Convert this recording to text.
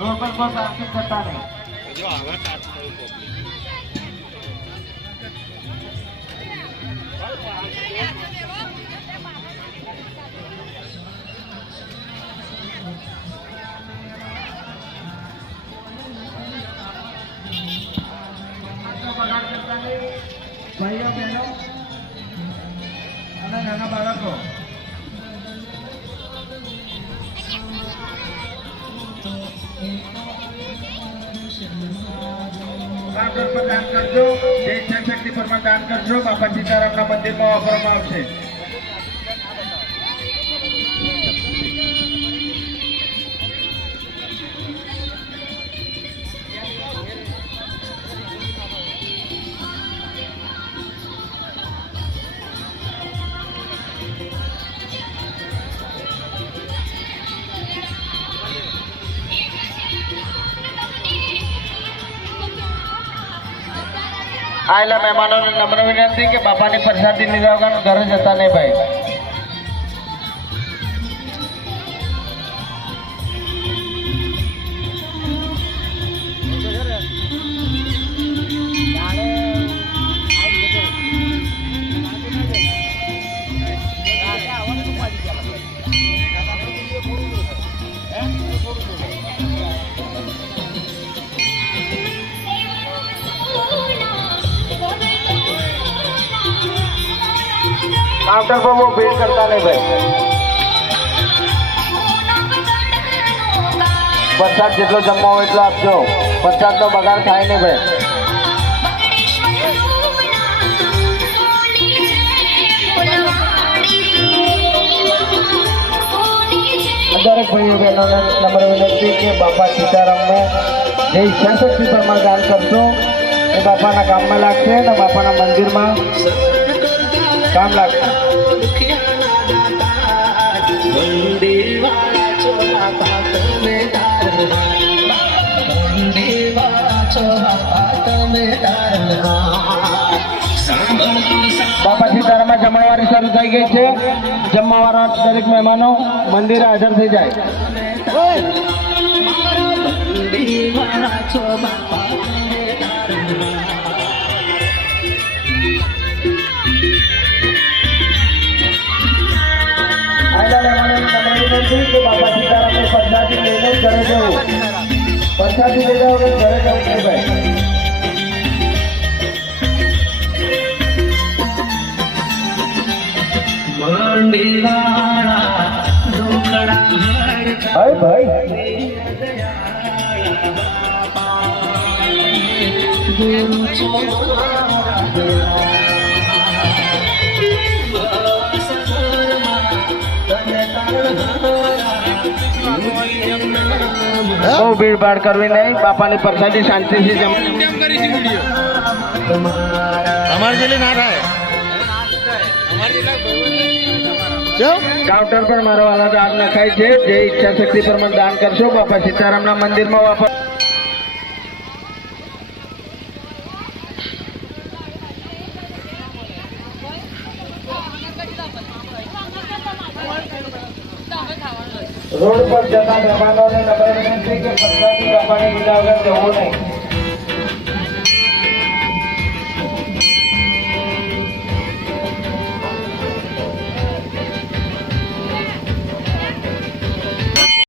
Road पर कोई traffic करता नहीं। भाइयों बहनों અને નાના બાળકો દાન કરજો, જે ઈચ્છા શક્તિ પર દાન કરજો. બાપા સીતારામના મંદિરમાં વાપરવામાં આવશે. આયેલા મહેમાનોને નમ્ર વિનંતી કે બાપાની પ્રસાદી લીધા વગર ઘરે જતા નહીં ભાઈ. काउंटर पर वो भीड़ करता नहीं भाई. प्रसाद जितलो जमवा हो એટલો આપજો. प्रसाद નો બગાડ થાય નહીં ભાઈ. દરેક ભાઈઓ બહેનોને નમ્ર વિનંતી કે બાપા સીતારામને જે ઈચ્છા શક્તિ પ્રમાણે દાન કરશો એ બાપાના કામમાં લાગશે અને બાપાના મંદિરમાં કામ લાગશે. બાપા સીતારામમાં જમણવારી શરૂ થઈ ગઈ છે. જમવાવાળા દરેક મહેમાનો મંદિરે હાજર થઈ જાય. બાપા સીતારામને પ્રસાદી લઈને ઘરે જવું. પ્રસાદી લઈ જાવ ઘરે જવું નહીં ભાઈ. ભાઈ બહુ ભીડ ભાડ કરવી નહીં. બાપાની પ્રસાદી શાંતિથી કાઉન્ટર પર મારો વાલા દાન નખાય છે. જે ઈચ્છા શક્તિ પર દાન કરશો બાપા સીતારામના મંદિરમાં વાપર. રોડ પર જતા મહેમાનોને નમ્ર વિનંતી કે પ્રસાદી બાપાની લીધા વગર જવું નહીં.